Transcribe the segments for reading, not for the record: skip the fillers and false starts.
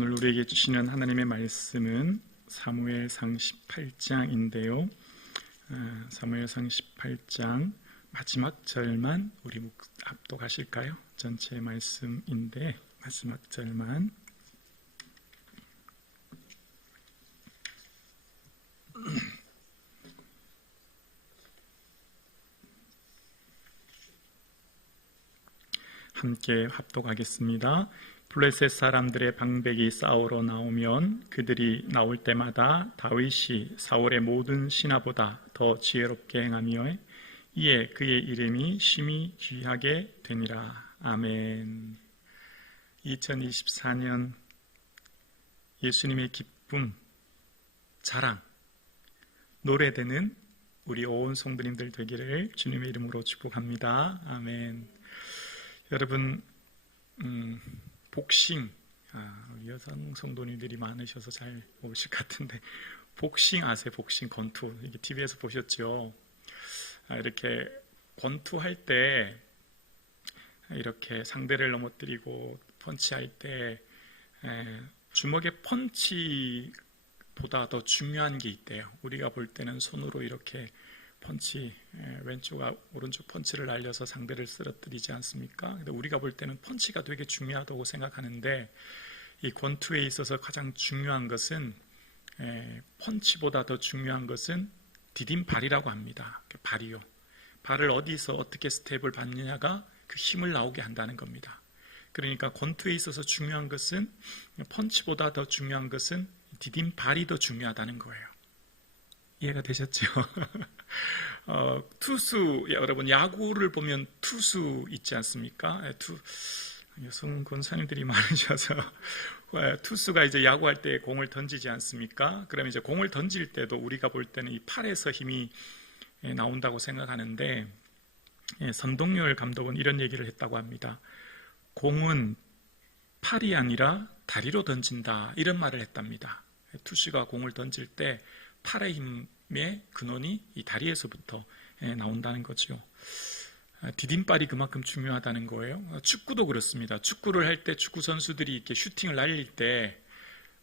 오늘 우리에게 주시는 하나님의 말씀은 사무엘상 18장인데요. 사무엘상 18장 마지막 절만 우리 합독하실까요? 전체 말씀인데 마지막 절만. 함께 합독하겠습니다. 블레셋 사람들의 방백이 싸우러 나오면 그들이 나올 때마다 다윗이 사울의 모든 신하보다 더 지혜롭게 행하며 이에 그의 이름이 심히 귀하게 되니라. 아멘. 2024년 예수님의 기쁨, 자랑, 노래되는 우리 온 성도님들 되기를 주님의 이름으로 축복합니다. 아멘. 여러분, 복싱, 여성 성도님들이 많으셔서 잘 모르실 것 같은데, 복싱 아세요? 복싱, 권투. 이게 TV에서 보셨죠? 이렇게 권투할 때, 이렇게 상대를 넘어뜨리고 펀치할 때, 주먹의 펀치보다 더 중요한 게 있대요. 우리가 볼 때는 손으로 이렇게 펀치, 왼쪽 오른쪽 펀치를 날려서 상대를 쓰러뜨리지 않습니까? 근데 우리가 볼 때는 펀치가 되게 중요하다고 생각하는데, 이 권투에 있어서 가장 중요한 것은 펀치보다 더 중요한 것은 디딤발이라고 합니다. 발이요. 발을 어디서 어떻게 스텝을 밟느냐가 그 힘을 나오게 한다는 겁니다. 그러니까 권투에 있어서 중요한 것은, 펀치보다 더 중요한 것은 디딤발이 더 중요하다는 거예요. 이해가 되셨죠? 투수, 여러분 야구를 보면 투수 있지 않습니까? 여성 권사님들이 많으셔서 투수가 이제 야구할 때 공을 던지지 않습니까? 그러면 이제 공을 던질 때도 우리가 볼 때는 이 팔에서 힘이 나온다고 생각하는데, 선동열 감독은 이런 얘기를 했다고 합니다. 공은 팔이 아니라 다리로 던진다, 이런 말을 했답니다. 투수가 공을 던질 때 팔의 힘의 근원이 이 다리에서부터 나온다는 거죠. 디딤발이 그만큼 중요하다는 거예요. 축구도 그렇습니다. 축구를 할 때 축구 선수들이 이렇게 슈팅을 날릴 때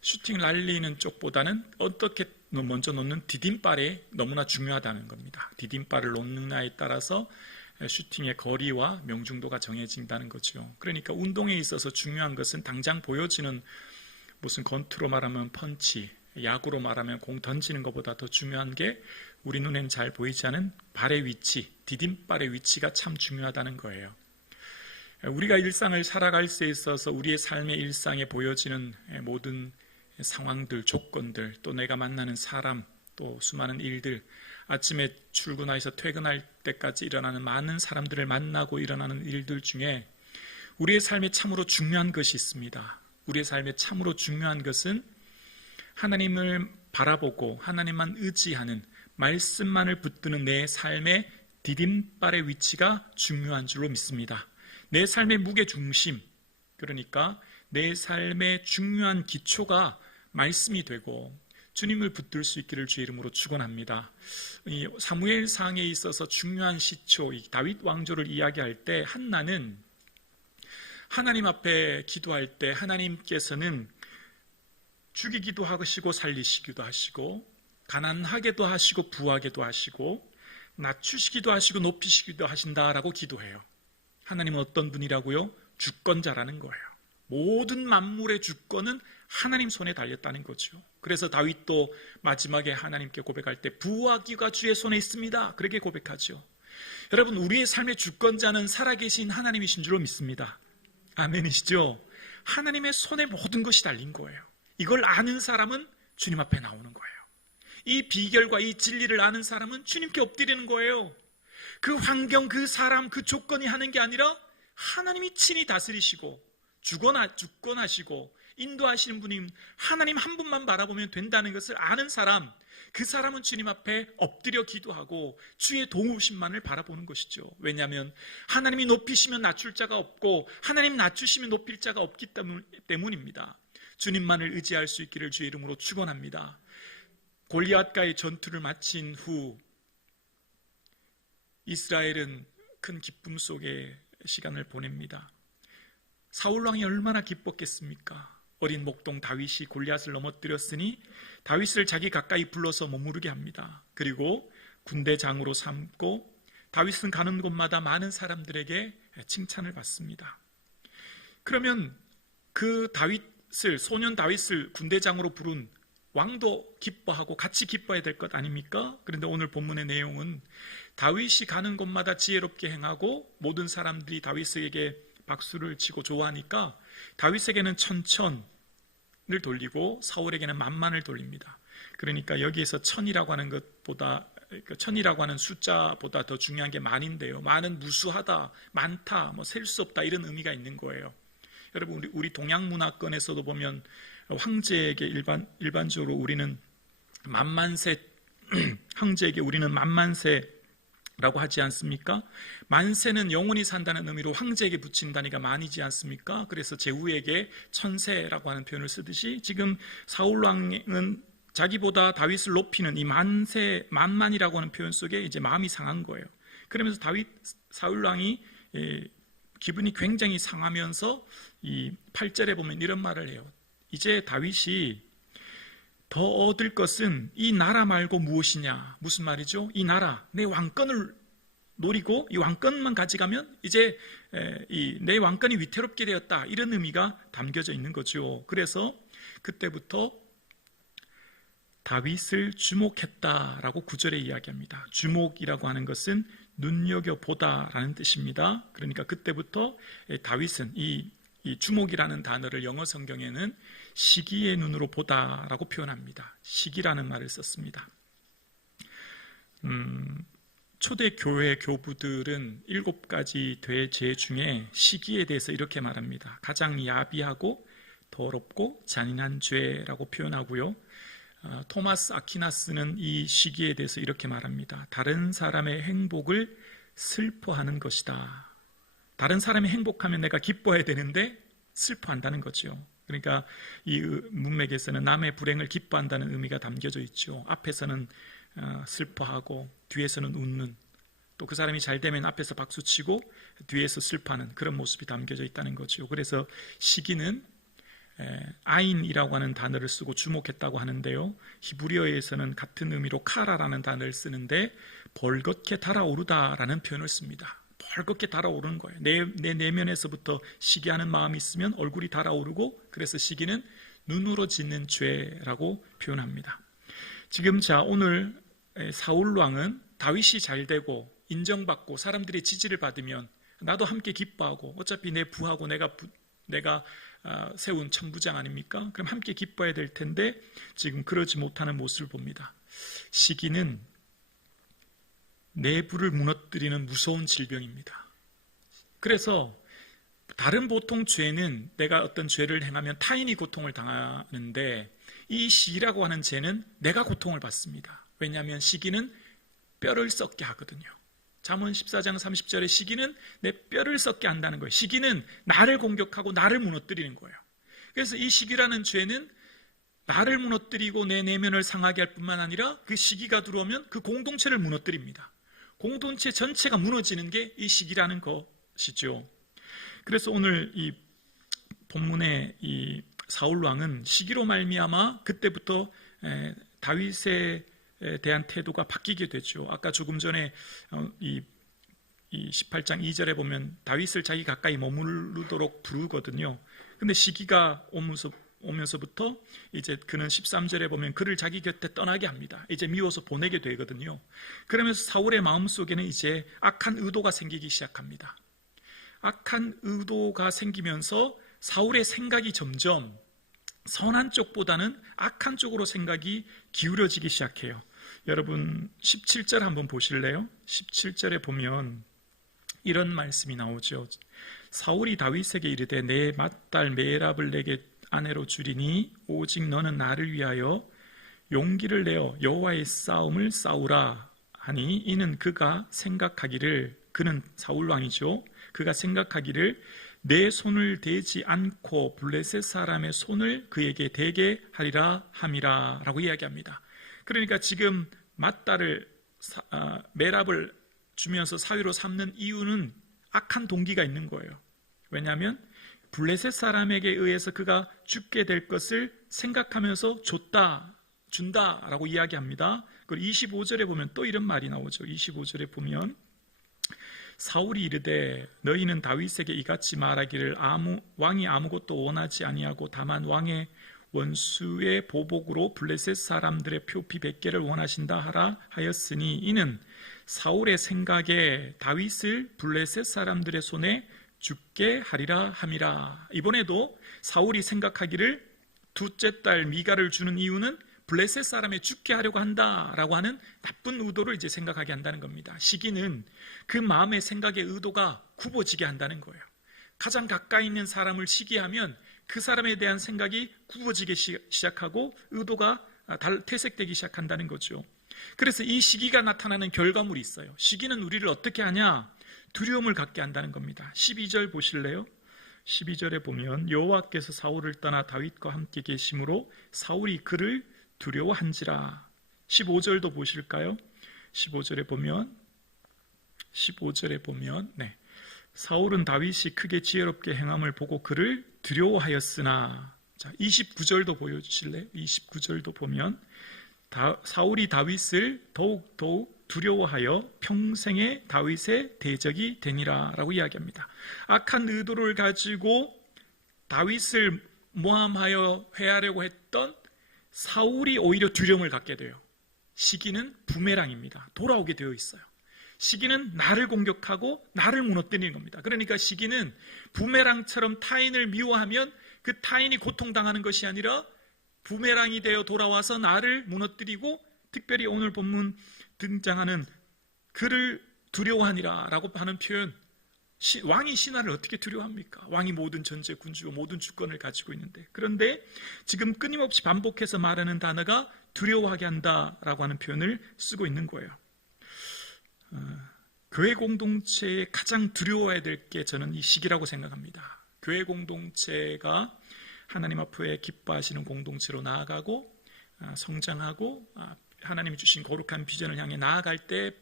슈팅 날리는 쪽보다는 어떻게 먼저 놓는 디딤발이 너무나 중요하다는 겁니다. 디딤발을 놓느냐에 따라서 슈팅의 거리와 명중도가 정해진다는 거죠. 그러니까 운동에 있어서 중요한 것은 당장 보여지는, 무슨 권투로 말하면 펀치, 야구로 말하면 공 던지는 것보다 더 중요한 게 우리 눈엔 잘 보이지 않은 발의 위치, 디딤발의 위치가 참 중요하다는 거예요. 우리가 일상을 살아갈 수 있어서 우리의 삶의 일상에 보여지는 모든 상황들, 조건들, 또 내가 만나는 사람, 또 수많은 일들, 아침에 출근해서 퇴근할 때까지 일어나는 많은 사람들을 만나고 일어나는 일들 중에 우리의 삶에 참으로 중요한 것이 있습니다. 우리의 삶에 참으로 중요한 것은 하나님을 바라보고 하나님만 의지하는, 말씀만을 붙드는 내 삶의 디딤발의 위치가 중요한 줄로 믿습니다. 내 삶의 무게중심, 그러니까 내 삶의 중요한 기초가 말씀이 되고 주님을 붙들 수 있기를 주의 이름으로 축원합니다. 이 사무엘상에 있어서 중요한 시초, 이 다윗 왕조를 이야기할 때 한나는 하나님 앞에 기도할 때 하나님께서는 죽이기도 하시고 살리시기도 하시고 가난하게도 하시고 부하게도 하시고 낮추시기도 하시고 높이시기도 하신다라고 기도해요. 하나님은 어떤 분이라고요? 주권자라는 거예요. 모든 만물의 주권은 하나님 손에 달렸다는 거죠. 그래서 다윗도 마지막에 하나님께 고백할 때 부하기가 주의 손에 있습니다, 그렇게 고백하죠. 여러분, 우리의 삶의 주권자는 살아계신 하나님이신 줄로 믿습니다. 아멘이시죠? 하나님의 손에 모든 것이 달린 거예요. 이걸 아는 사람은 주님 앞에 나오는 거예요. 이 비결과 이 진리를 아는 사람은 주님께 엎드리는 거예요. 그 환경, 그 사람, 그 조건이 하는 게 아니라 하나님이 친히 다스리시고 주권하시고 인도하시는 분인 하나님 한 분만 바라보면 된다는 것을 아는 사람, 그 사람은 주님 앞에 엎드려 기도하고 주의 도우심만을 바라보는 것이죠. 왜냐하면 하나님이 높이시면 낮출 자가 없고 하나님 낮추시면 높일 자가 없기 때문입니다. 주님만을 의지할 수 있기를 주의 이름으로 축원합니다. 골리앗과의 전투를 마친 후 이스라엘은 큰 기쁨 속에 시간을 보냅니다. 사울왕이 얼마나 기뻤겠습니까? 어린 목동 다윗이 골리앗을 넘어뜨렸으니 다윗을 자기 가까이 불러서 머무르게 합니다. 그리고 군대장으로 삼고 다윗은 가는 곳마다 많은 사람들에게 칭찬을 받습니다. 그러면 그 다윗을, 소년 다윗을 군대장으로 부른 왕도 기뻐하고 같이 기뻐해야 될 것 아닙니까? 그런데 오늘 본문의 내용은 다윗이 가는 곳마다 지혜롭게 행하고 모든 사람들이 다윗에게 박수를 치고 좋아하니까 다윗에게는 천천을 돌리고 사울에게는 만만을 돌립니다. 그러니까 여기에서 천이라고 하는 것보다, 천이라고 하는 숫자보다 더 중요한 게 만인데요. 만은 무수하다, 많다, 셀 수 없다 이런 의미가 있는 거예요. 여러분, 우리 동양 문화권에서도 보면 황제에게 일반적으로 우리는 만만세, 황제에게 우리는 만만세라고 하지 않습니까? 만세는 영원히 산다는 의미로 황제에게 붙인다니까 만이지 않습니까? 그래서 제후에게 천세라고 하는 표현을 쓰듯이 지금 사울왕은 자기보다 다윗을 높이는 이 만만이라고 하는 표현 속에 이제 마음이 상한 거예요. 그러면서 사울왕이 기분이 굉장히 상하면서 이 8절에 보면 이런 말을 해요. 이제 다윗이 더 얻을 것은 이 나라 말고 무엇이냐? 무슨 말이죠? 이 나라, 내 왕권을 노리고 이 왕권만 가져가면 이제 내 왕권이 위태롭게 되었다. 이런 의미가 담겨져 있는 거죠. 그래서 그때부터 다윗을 주목했다라고 9절에 이야기합니다. 주목이라고 하는 것은 눈여겨보다라는 뜻입니다. 그러니까 그때부터 다윗은 이 주목이라는 단어를 영어 성경에는 시기의 눈으로 보다라고 표현합니다. 시기라는 말을 썼습니다. 초대 교회 교부들은 7가지 대죄 중에 시기에 대해서 이렇게 말합니다. 가장 야비하고 더럽고 잔인한 죄라고 표현하고요. 토마스 아퀴나스는 이 시기에 대해서 이렇게 말합니다. 다른 사람의 행복을 슬퍼하는 것이다. 다른 사람이 행복하면 내가 기뻐해야 되는데 슬퍼한다는 거죠. 그러니까 이 문맥에서는 남의 불행을 기뻐한다는 의미가 담겨져 있죠. 앞에서는 슬퍼하고 뒤에서는 웃는, 또 그 사람이 잘 되면 앞에서 박수치고 뒤에서 슬퍼하는 그런 모습이 담겨져 있다는 거죠. 그래서 시기는 아인이라고 하는 단어를 쓰고 주목했다고 하는데요. 히브리어에서는 같은 의미로 카라라는 단어를 쓰는데 벌겋게 달아오르다라는 표현을 씁니다. 벌겋게 달아오르는 거예요. 내 내면에서부터 시기하는 마음이 있으면 얼굴이 달아오르고, 그래서 시기는 눈으로 짓는 죄라고 표현합니다. 지금 오늘 사울 왕은 다윗이 잘 되고 인정받고 사람들의 지지를 받으면 나도 함께 기뻐하고, 어차피 내 부하고 내가 세운 천부장 아닙니까? 그럼 함께 기뻐해야 될 텐데 지금 그러지 못하는 모습을 봅니다. 시기는 내부를 무너뜨리는 무서운 질병입니다. 그래서 다른 보통 죄는 내가 어떤 죄를 행하면 타인이 고통을 당하는데 이 시기라고 하는 죄는 내가 고통을 받습니다. 왜냐하면 시기는 뼈를 썩게 하거든요. 잠언 14장 30절에 시기는 내 뼈를 썩게 한다는 거예요. 시기는 나를 공격하고 나를 무너뜨리는 거예요. 그래서 이 시기라는 죄는 나를 무너뜨리고 내 내면을 상하게 할 뿐만 아니라 그 시기가 들어오면 그 공동체를 무너뜨립니다. 공동체 전체가 무너지는 게 이 시기라는 것이죠. 그래서 오늘 이 본문의 이 사울 왕은 시기로 말미암아 그때부터 다윗의 대한 태도가 바뀌게 되죠. 아까 조금 전에 이 18장 2절에 보면 다윗을 자기 가까이 머무르도록 부르거든요. 근데 시기가 오면서부터 이제 그는 13절에 보면 그를 자기 곁에 떠나게 합니다. 이제 미워서 보내게 되거든요. 그러면서 사울의 마음속에는 이제 악한 의도가 생기기 시작합니다. 악한 의도가 생기면서 사울의 생각이 점점 선한 쪽보다는 악한 쪽으로 생각이 기울어지기 시작해요. 여러분 17절 한번 보실래요? 17절에 보면 이런 말씀이 나오죠. 사울이 다윗에게 이르되 내 맏딸 메랍을 내게 아내로 주리니 오직 너는 나를 위하여 용기를 내어 여호와의 싸움을 싸우라 하니 이는 그가 생각하기를, 그는 사울왕이죠. 그가 생각하기를 내 손을 대지 않고 블레셋 사람의 손을 그에게 대게 하리라 함이라 라고 이야기합니다. 그러니까 지금 맏딸을 메랍을 주면서 사위로 삼는 이유는 악한 동기가 있는 거예요. 왜냐하면 블레셋 사람에게 의해서 그가 죽게 될 것을 생각하면서 준다라고 이야기합니다. 그리고 25절에 보면 또 이런 말이 나오죠. 25절에 보면 사울이 이르되 너희는 다윗에게 이같이 말하기를 왕이 아무것도 원하지 아니하고 다만 왕의 원수의 보복으로 블레셋 사람들의 표피 100개를 원하신다 하라 하였으니 이는 사울의 생각에 다윗을 블레셋 사람들의 손에 죽게 하리라 함이라. 이번에도 사울이 생각하기를 둘째 딸 미가를 주는 이유는 블레셋 사람에 죽게 하려고 한다라고 하는 나쁜 의도를 이제 생각하게 한다는 겁니다. 시기는 그 마음의 생각의 의도가 굽어지게 한다는 거예요. 가장 가까이 있는 사람을 시기하면 그 사람에 대한 생각이 굽어지기 시작하고 의도가 퇴색되기 시작한다는 거죠. 그래서 이 시기가 나타나는 결과물이 있어요. 시기는 우리를 어떻게 하냐? 두려움을 갖게 한다는 겁니다. 12절 보실래요? 12절에 보면 여호와께서 사울을 떠나 다윗과 함께 계심으로 사울이 그를 두려워한지라. 15절도 보실까요? 15절에 보면 사울은 다윗이 크게 지혜롭게 행함을 보고 그를 두려워하였으나. 자, 29절도 보여주실래요? 29절도 보면 사울이 다윗을 더욱 두려워하여 평생의 다윗의 대적이 되니라 라고 이야기합니다. 악한 의도를 가지고 다윗을 모함하여 회하려고 했던 사울이 오히려 두려움을 갖게 돼요. 시기는 부메랑입니다. 돌아오게 되어 있어요. 시기는 나를 공격하고 나를 무너뜨리는 겁니다. 그러니까 시기는 부메랑처럼 타인을 미워하면 그 타인이 고통당하는 것이 아니라 부메랑이 되어 돌아와서 나를 무너뜨리고, 특별히 오늘 본문 등장하는 그를 두려워하니라 라고 하는 표현, 왕이 신하를 어떻게 두려워합니까? 왕이 모든 전제 군주고 모든 주권을 가지고 있는데. 그런데 지금 끊임없이 반복해서 말하는 단어가 두려워하게 한다라고 하는 표현을 쓰고 있는 거예요. 교회 공동체에 가장 두려워해야 될 게 저는 이 시기라고 생각합니다. 교회 공동체가 하나님 앞에 기뻐하시는 공동체로 나아가고 성장하고 하나님이 주신 거룩한 비전을 향해 나아갈 때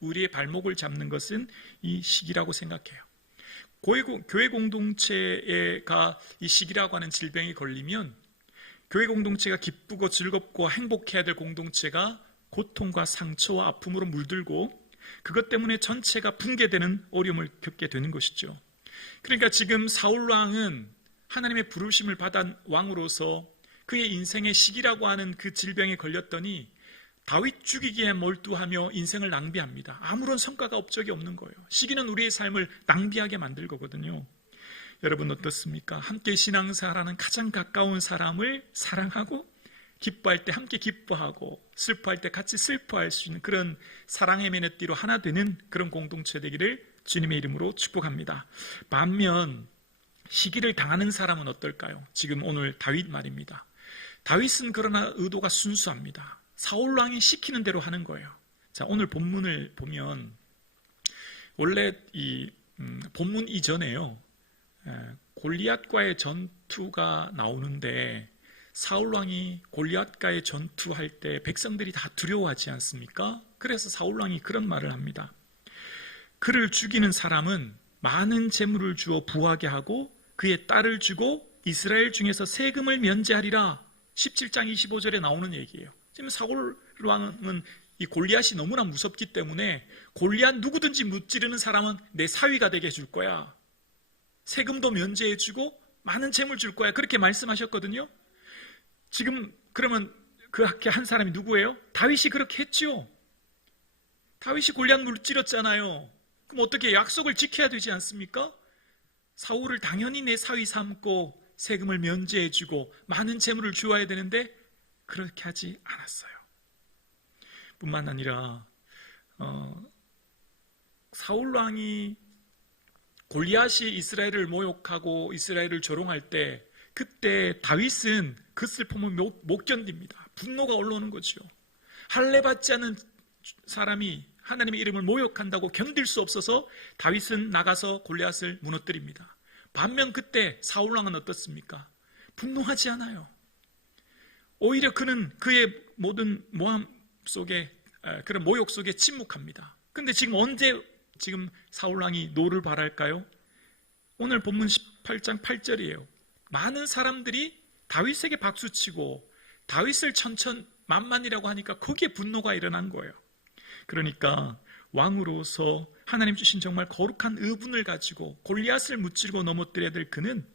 우리의 발목을 잡는 것은 이 시기라고 생각해요. 교회 공동체가 이 시기라고 하는 질병이 걸리면 교회 공동체가 기쁘고 즐겁고 행복해야 될 공동체가 고통과 상처와 아픔으로 물들고 그것 때문에 전체가 붕괴되는 어려움을 겪게 되는 것이죠. 그러니까 지금 사울 왕은 하나님의 부르심을 받은 왕으로서 그의 인생의 시기라고 하는 그 질병에 걸렸더니 다윗 죽이기에 몰두하며 인생을 낭비합니다. 아무런 성과가 업적이 없는 거예요. 시기는 우리의 삶을 낭비하게 만들 거거든요. 여러분 어떻습니까? 함께 신앙생활하는 가장 가까운 사람을 사랑하고 기뻐할 때 함께 기뻐하고 슬퍼할 때 같이 슬퍼할 수 있는 그런 사랑의 메네띠로 하나 되는 그런 공동체 되기를 주님의 이름으로 축복합니다. 반면 시기를 당하는 사람은 어떨까요? 지금 오늘 다윗 말입니다. 다윗은 그러나 의도가 순수합니다. 사울 왕이 시키는 대로 하는 거예요. 자, 오늘 본문을 보면 원래 이 본문 이전에요, 골리앗과의 전투가 나오는데 사울 왕이 골리앗과의 전투할 때 백성들이 다 두려워하지 않습니까? 그래서 사울 왕이 그런 말을 합니다. 그를 죽이는 사람은 많은 재물을 주어 부하게 하고 그의 딸을 주고 이스라엘 중에서 세금을 면제하리라. 17장 25절에 나오는 얘기예요. 지금 사울 왕은 이 골리앗이 너무나 무섭기 때문에 골리앗 누구든지 무찌르는 사람은 내 사위가 되게 해줄 거야. 세금도 면제해주고 많은 재물 줄 거야. 그렇게 말씀하셨거든요. 지금 그러면 그렇게 한 사람이 누구예요? 다윗이 그렇게 했죠. 다윗이 골리앗 무찌렀잖아요. 그럼 어떻게 약속을 지켜야 되지 않습니까? 사울을 당연히 내 사위 삼고 세금을 면제해주고 많은 재물을 주어야 되는데 그렇게 하지 않았어요. 뿐만 아니라 사울 왕이 골리앗이 이스라엘을 모욕하고 이스라엘을 조롱할 때 그때 다윗은 그 슬픔을 못 견딥니다. 분노가 올라오는 거죠. 할례 받지 않는 사람이 하나님의 이름을 모욕한다고 견딜 수 없어서 다윗은 나가서 골리앗을 무너뜨립니다. 반면 그때 사울 왕은 어떻습니까? 분노하지 않아요. 오히려 그는 그의 모든 모함 속에 그런 모욕 속에 침묵합니다. 근데 지금 언제 지금 사울 왕이 노를 발할까요? 오늘 본문 18장 8절이에요. 많은 사람들이 다윗에게 박수치고 다윗을 천천만만이라고 하니까 거기에 분노가 일어난 거예요. 그러니까 왕으로서 하나님 주신 정말 거룩한 의분을 가지고 골리앗을 무찌르고 넘어뜨려야 될 그는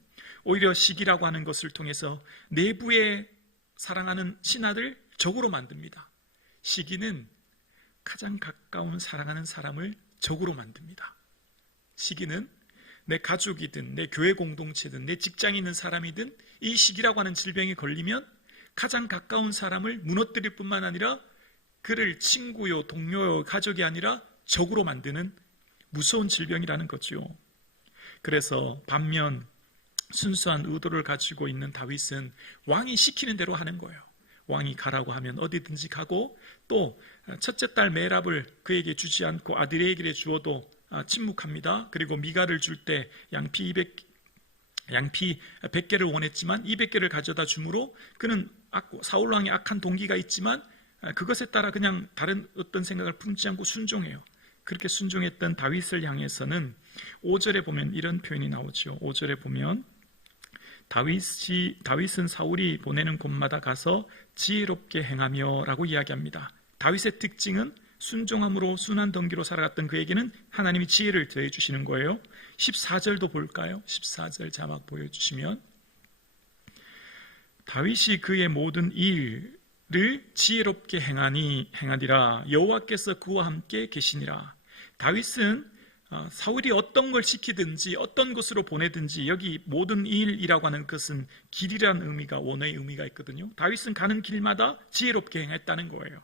오히려 시기라고 하는 것을 통해서 내부에 사랑하는 신하들 적으로 만듭니다. 시기는 가장 가까운 사랑하는 사람을 적으로 만듭니다. 시기는 내 가족이든 내 교회 공동체든 내 직장에 있는 사람이든 이 시기라고 하는 질병에 걸리면 가장 가까운 사람을 무너뜨릴 뿐만 아니라 그를 친구요, 동료요, 가족이 아니라 적으로 만드는 무서운 질병이라는 거죠. 그래서 반면 순수한 의도를 가지고 있는 다윗은 왕이 시키는 대로 하는 거예요. 왕이 가라고 하면 어디든지 가고, 또 첫째 딸 메랍을 그에게 주지 않고 아들에게 주어도 침묵합니다. 그리고 미가를 줄 때 양피 100개를 원했지만 200개를 가져다 주므로 그는 사울 왕이 악한 동기가 있지만 그것에 따라 그냥 다른 어떤 생각을 품지 않고 순종해요. 그렇게 순종했던 다윗을 향해서는 5절에 보면 이런 표현이 나오죠. 5절에 보면 다윗은 사울이 보내는 곳마다 가서 지혜롭게 행하며 라고 이야기합니다. 다윗의 특징은 순종함으로 순한 동기로 살아갔던 그에게는 하나님이 지혜를 더해 주시는 거예요. 14절도 볼까요? 14절 자막 보여주시면 다윗이 그의 모든 일을 지혜롭게 행하니라 여호와께서 그와 함께 계시니라. 다윗은 사울이 어떤 걸 시키든지 어떤 곳으로 보내든지, 여기 모든 일이라고 하는 것은 길이라는 의미가, 원어의 의미가 있거든요. 다윗은 가는 길마다 지혜롭게 행했다는 거예요.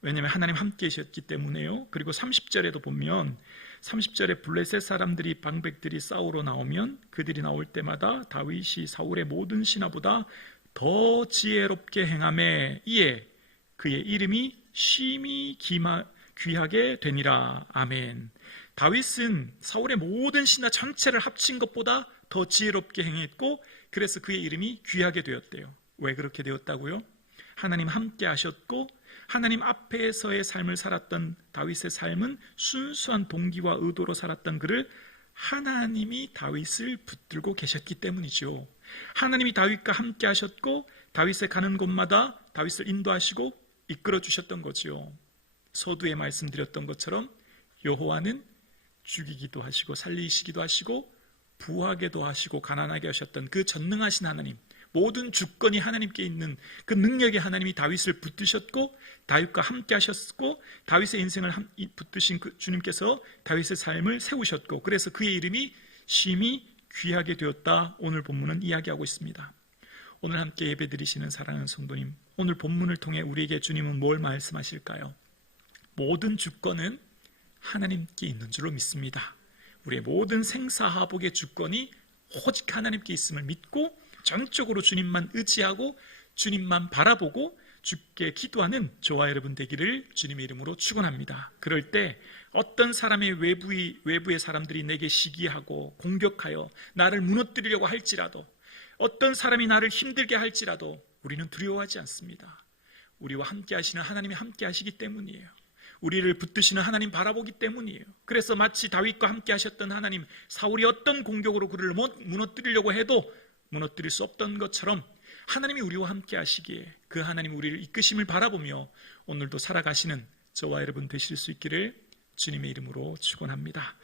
왜냐하면 하나님 함께 계셨기 때문에요. 그리고 30절에도 보면 30절에 블레셋 사람들이 방백들이 싸우러 나오면 그들이 나올 때마다 다윗이 사울의 모든 신하보다 더 지혜롭게 행하매 이에 그의 이름이 심히 귀하게 되니라. 아멘. 다윗은 사울의 모든 신하 전체를 합친 것보다 더 지혜롭게 행했고, 그래서 그의 이름이 귀하게 되었대요. 왜 그렇게 되었다고요? 하나님 함께 하셨고, 하나님 앞에서의 삶을 살았던 다윗의 삶은 순수한 동기와 의도로 살았던 그를 하나님이 다윗을 붙들고 계셨기 때문이죠. 하나님이 다윗과 함께 하셨고 다윗의 가는 곳마다 다윗을 인도하시고 이끌어 주셨던 거죠. 서두에 말씀드렸던 것처럼 여호와는 죽이기도 하시고 살리시기도 하시고 부하게도 하시고 가난하게 하셨던 그 전능하신 하나님, 모든 주권이 하나님께 있는 그 능력의 하나님이 다윗을 붙드셨고 다윗과 함께 하셨고 다윗의 인생을 붙드신 그 주님께서 다윗의 삶을 세우셨고, 그래서 그의 이름이 심히 귀하게 되었다. 오늘 본문은 이야기하고 있습니다. 오늘 함께 예배드리시는 사랑하는 성도님, 오늘 본문을 통해 우리에게 주님은 뭘 말씀하실까요? 모든 주권은 하나님께 있는 줄로 믿습니다. 우리의 모든 생사하복의 주권이 오직 하나님께 있음을 믿고 전적으로 주님만 의지하고 주님만 바라보고 주께 기도하는 저와 여러분 되기를 주님의 이름으로 축원합니다. 그럴 때 어떤 사람의 외부의 사람들이 내게 시기하고 공격하여 나를 무너뜨리려고 할지라도, 어떤 사람이 나를 힘들게 할지라도 우리는 두려워하지 않습니다. 우리와 함께 하시는 하나님이 함께 하시기 때문이에요. 우리를 붙드시는 하나님 바라보기 때문이에요. 그래서 마치 다윗과 함께 하셨던 하나님, 사울이 어떤 공격으로 그를 무너뜨리려고 해도 무너뜨릴 수 없던 것처럼 하나님이 우리와 함께 하시기에 그 하나님 우리를 이끄심을 바라보며 오늘도 살아가시는 저와 여러분 되실 수 있기를 주님의 이름으로 축원합니다.